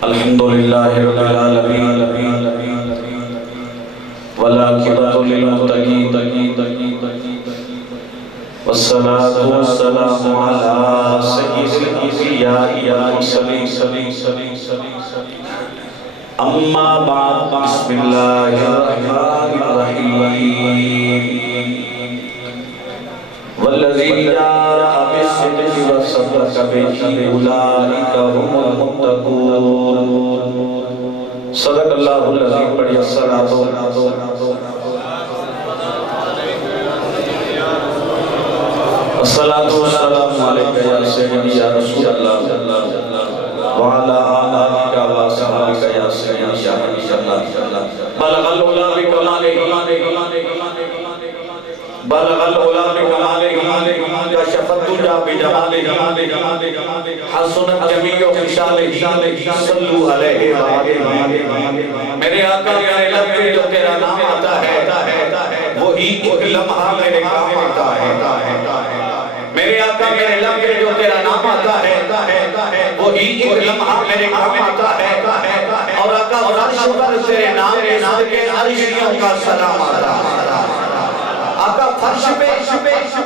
الحمدللہ رب العالمین والعاقبۃ للمتقین والصلاة والسلام علی سید الانبیاء والمرسلین اما بعد بسم اللہ الرحمن الرحیم والذین جاء بالصدق وصدق به اولئک هم المتقون صدق اللہ العظیم پڑھی الصلاۃ والسلام علیکہ یا سیدی یا رسول اللہ وعلا آلہ و صحابہ یا سیدی یا حبیب اللہ بلغ العلا بکمالہ بلغ العلا بکمالہ کشف الدجا بجمالہ حسنت جمیع خصالہ صلو علیہ وآلہ میرے آقا میرے لب پہ جو تیرا نام آتا ہے وہی ایک لمحہ میرے کام آتا ہے میرے آقا میرے لب پہ جو تیرا نام آتا ہے وہی ایک لمحہ میرے کام آتا ہے اور آقا فرش پر تیرے نام کے صدقے عرشیوں کا سلام آتا ہے آقا فرش پہ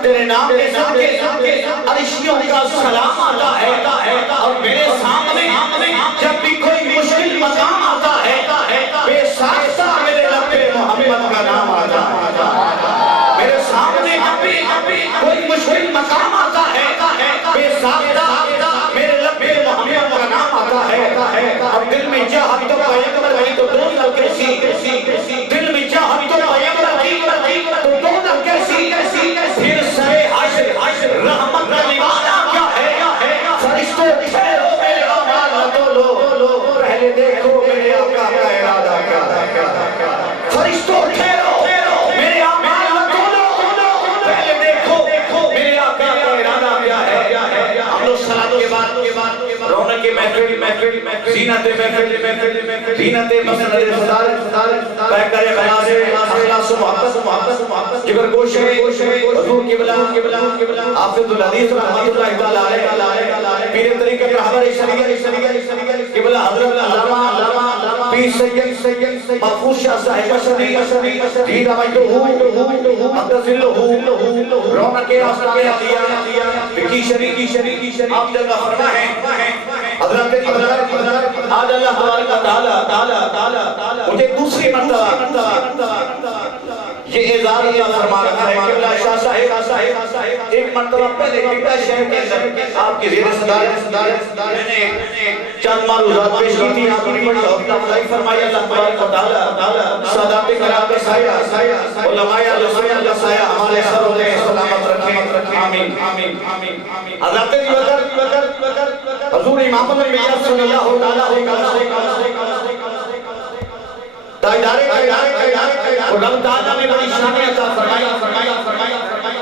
تیرے نام کے صدقے عرشیوں کا سلام آتا ہے اور میرے سامنے جب بھی کوئی مشکل مقام آتا ہے بے ساختہ میرے لب پہ محمد کا نام آتا ہے میرے سامنے جب بھی کوئی مشکل مقام آتا ہے بے ساختہ میرے لب پہ محمد کا نام آتا ہے اور دل میں چاہت تو پیغمبر وہی تو دو لب کیسی دل میں چاہت تو پیغمبر وہی تو دو لب کیسی پھر سرے حشر رحمت کا نوالا کیا ہے فرشتوں ٹھہرو میرے آمال نہ دولو پہلے دیکھو میرے آقا کا ارادہ کیا فرشتوں ٹھہرو میرے آمال نہ دولو پہلے دیکھو میرے آقا کا ارادہ کیا ہے ہم لوگ صلاۃ کے بعد رونق محفل زینت محفل زینت مسند صدارت پیکر خلاص اخلاص و محبت جگر گوش حضور قبلہ حافظ الحدیث رحمت اللہ تعالی پیر طریقہ رہبر شریعت قبلہ حضرت علامہ پیر سید محفوظ شاہ صاحب شریعت دید مجدہ مدزلہ رونق آستان عطیہ بکی شریعت آپ جگہ فرما ہے حضرت آج اللہ تعالیٰ مجھے دوسری مرتبہ یہ اعزاز اللہ فرما رہا ہے قبلہ شاہ صاحب ایک مرتبہ پہلے قبلہ شہر کے اندر آپ کی زیر صدارت میں نے چند معروضات پیش کی تھی آپ نے بڑی حوصلہ افزائی فرمائی اللہ تعالیٰ سادات کرام کے سایہ علماء اللہ سایہ ہمارے سر ہوتے سلامت رکھیں آمین حضرت حضور امام الانبیاء صلی اللہ علیہ وسلم تاجدار اور رب تعالیٰ نے بڑی شان عطا فرمائی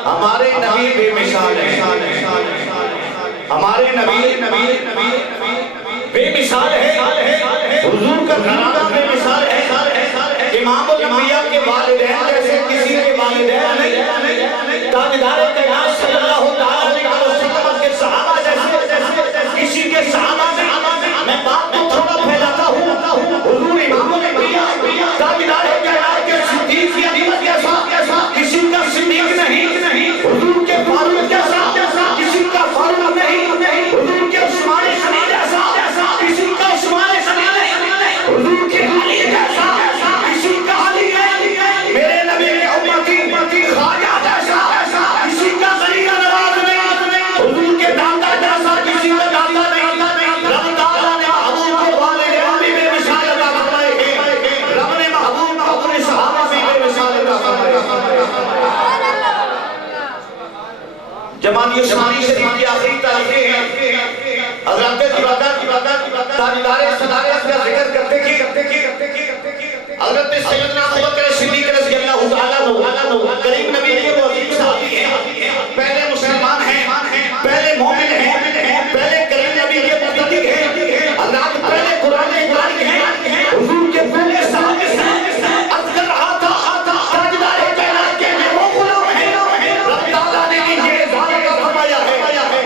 ہمارے نبی بے مثال ہیں ہمارے نبی بے مثال ہے حضور کا گھرانہ بے مثال ہے امام الانبیاء کے والدین جیسے کسی کے والدین نہیں تاجدار قیاس صلی اللہ علیہ وسلم کے صحابہ جیسے کسی کے صحابہ نہیں میں بات کو تھوڑا پھیلاتا ہوں حضور امام الانبیاء تاجدار قیاس کے صدیق کی عظمت جیسا کسی کا صدیق نہیں حضور کے فاروق جیسا کسی کا فاروق نہیں حضور کے عثمان غنی جیسا کسی کا عثمان غنی نہیں حضور کے علی جیسا کسی کا علی نہیں میرے نبی کے امتی خواجہ جیسا کسی کا غنی نواز نہیں حضور کے دادا جیسا کسی کا دادا نہیں رب تعالیٰ نے محبوب کو والدین بھی بے مثال عطا فرمائے ہیں رب نے محبوب کو اپنے صحابہ بھی بے مثال عطا فرمائے جماعت اسلامی شریف کی آخری تاریخیں ہیں حضرت تاجدار صدارت کا ذکر کرتے کی حضرت سیدنا ابوبکر صدیق رضی اللہ تعالیٰ عنہ قریب نبی کے وہ عظیم صحابی ہیں پہلے مسلمان ہیں پہلے مومن ہیں پہلے قریب نبی کے مقتدی ہیں حضرت پہلے قرآن ہیں حضور کے پہلے صحابی ہیں اذکر آتا تاجدار کائنات کے وہ غلام ہیں رب تعالیٰ نے انہیں اظہار کا فرمایا ہے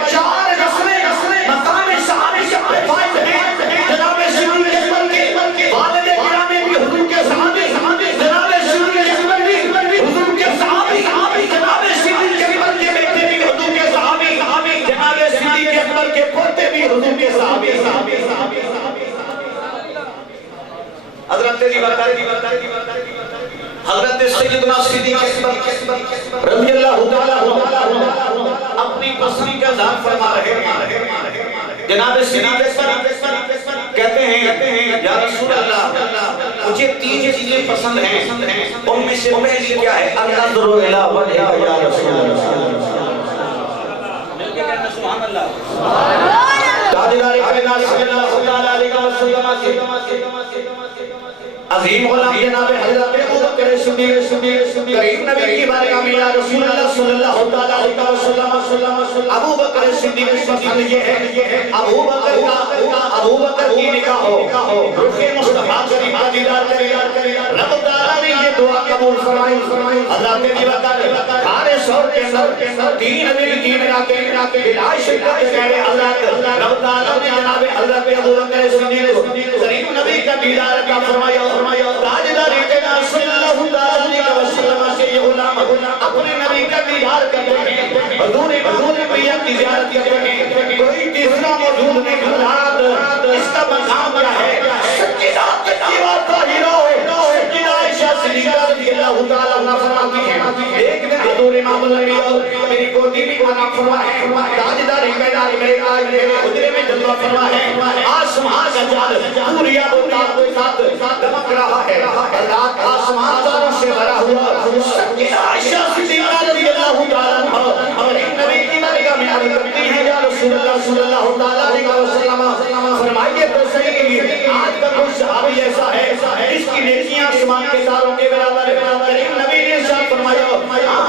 چار نسلیں مقام صحابی سے فائد ہیں جناب صدیق حضرت سیدنا صدیق اکبر رضی اللہ تعالی اپنی پسند کا اظہار فرما رہے ہیں. جناب صدیق اکبر کہتے ہیں یا رسول اللہ مجھے 3 چیزیں پسند ہیں، ان میں سے پہلی کیا ہے؟ النظر الی وجہک یا رسول اللہ. سبحان اللہ. تاجدار کائنات صلی اللہ علیہ وسلم عظیم غلام جناب حضرت ابو بکر صدیق کریم نبی کی بارگاہ میں یا رسول اللہ صلی اللہ علیہ وسلم ابو بکر صدیق پسند یہ ہے ابو بکر کی نکاح ہو، رخ مصطفیٰ شریف کا دیدار کرے، رب تعالیٰ نے یہ دعا قبول فرمائی. حضرت ابو بکر ہارے سور کے اندر 3 نبی کی نکاح کے بلا شرکت کہہ رہے حضرت رب تعالیٰ نے جناب حضرت ابو بکر صدیق کریم نبی کا دیدار کا فرمایا. تاجدار کائنات صلی اللہ علیہ وسلم سے یہ غلام اپنے نبی کا دیدار کرتے ہیں، حضور پریا کی زیارت کرتے ہیں. کوئی تیسرا موجود نہیں. حضرات اس کا مقام کیا ہے؟ سچی ذات کی بات کا ہیرو سچی عائشہ صدیقہ رضی اللہ تعالی عنہا فرماتی ہیں ایک دن حضور امام الانبیاء میری گودی میں کھانا فرما ہے. تاجدار کائنات میرے حجرے میں جلوہ فرما ہے. آسمان کا چاند پوری آباد کے ساتھ دمک رہا ہے. رات آسمان تاروں سے بھرا ہوا. سچی عائشہ صدیقہ رضی اللہ تعالی عنہا اور نبی کی بارگاہ میں عرض کرتی ہیں یا رسول اللہ صلی اللہ علیہ وسلم فرمائیے تو صحیح آج کا کوئی صحابی ایسا ہے اس کی نیکیاں آسمان کے تاروں کے برابر. نبی نے ارشاد فرمایا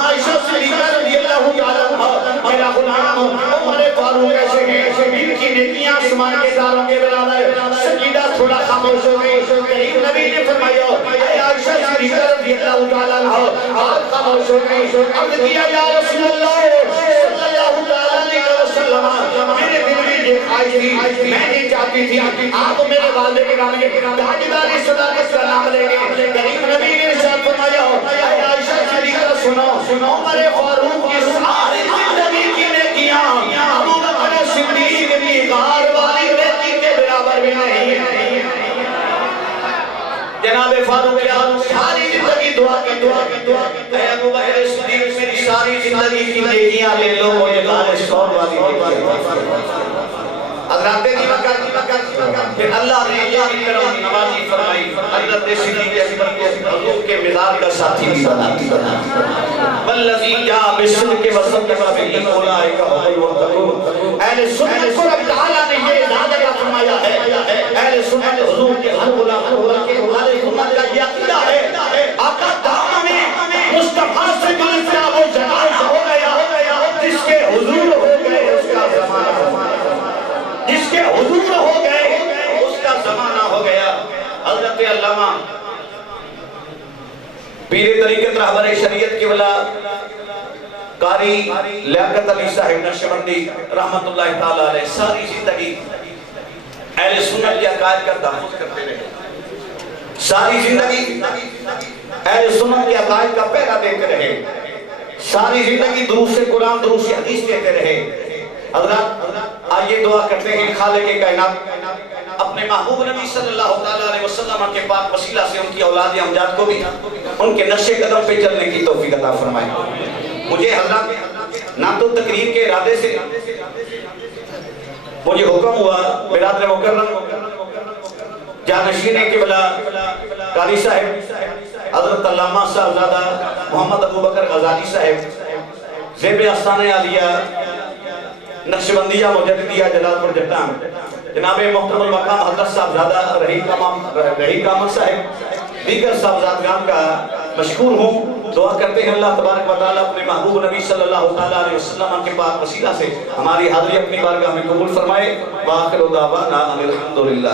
عائشہ صدیقہ رضی اللہ تعالی عنہا میرا غلام عمر فاروق ایسے ہیں ان کی نیکیاں آسمان کے تاروں کے برابر. سجدہ تھوڑا خاموش ہو گئی. نبی نے فرمایا اے عائشہ صدیقہ رضی اللہ تعالی عنہا آپ خاموش ہو گئی. عرض کیا یا رسول اللہ صلی اللہ علیہ وسلم میرے دل میں یہ خواہش تھی میں یہ چاہتی تھی آپ میرے والدے کے نام کے تاجدار صداقت کا نام لیں گے. کریم نبی نے ارشاد فرمایا اے عائشہ صدیقہ سنو عمر فاروق کی ساری زندگی کی نیکیاں ابو بکر صدیق کی غار والی نیکی کے برابر بھی نہیں ہے. جناب فاروق اعظم ساری زندگی دعا کی اے ابو بکر صدیق میری ساری زندگی کی نیکیاں لے لو مجھے غار ثور والی نیکیاں. حضرت پھر اللہ نے یہ کرم نوازی فرمائی. حضرت صدیق اکبر کو حضور کے مزار کا ساتھی بھی بنا. والذی جاء بالصدق وصدق به اولئک هم المتقون. اہل سنت کو رب تعالیٰ نے یہ اعزاز عطا فرمایا ہے. اہل سنت حضور کے ہر غلام کے ہمارے امت کا یہ عقیدہ ہے آقا دامن مصطفیٰ سے ملتا وہ زمانہ ہو گیا جس کے حضور ہو گئے اس کا زمانہ جس کے حضور ہو گئے اس کا زمانہ ہو گیا. حضرت علامہ پیر طریقت رہبر شریعت کی ولا قاری لیاقت علی صاحب نقشبندی رحمت اللہ تعالی علیہ ساری زندگی اہل سنت کے عقائد کا تحفظ کرتے رہے. ساری زندگی اہل سنت کے عقائد کا پہرا دیتے رہے. ساری زندگی دروس قرآن دروس حدیث دیتے رہے. حضرات آئیے دعا کرتے ہیں خالق کائنات اپنے محبوب نبی صلی اللہ علیہ وسلم کے پاک وسیلہ سے ان کی اولاد امجاد کو بھی ان کے نقش قدم پہ چلنے کی توفیق عطا فرمائے. مجھے حضرات نہ تو تقریر کے ارادے سے مجھے حکم ہوا برادر مکرم جانشین قبلہ قاری صاحب حضرت علامہ صاحبزادہ محمد ابو بکر غزالی صاحب زیب آستانہ عالیہ نقشبندیہ مجددیہ جلال پور جٹان جناب محترم المقام حضرت صاحبزادہ رہی کامل صاحب دیگر صاحبزادگان کا مشکور ہوں. دعا کرتے ہیں اللہ تبارک و تعالیٰ اپنے محبوب نبی صلی اللہ علیہ وسلم کے پاک وسیلہ سے ہماری حاضری اپنی بارگاہ میں قبول فرمائے. وآخر دعوانا ان الحمدللہ.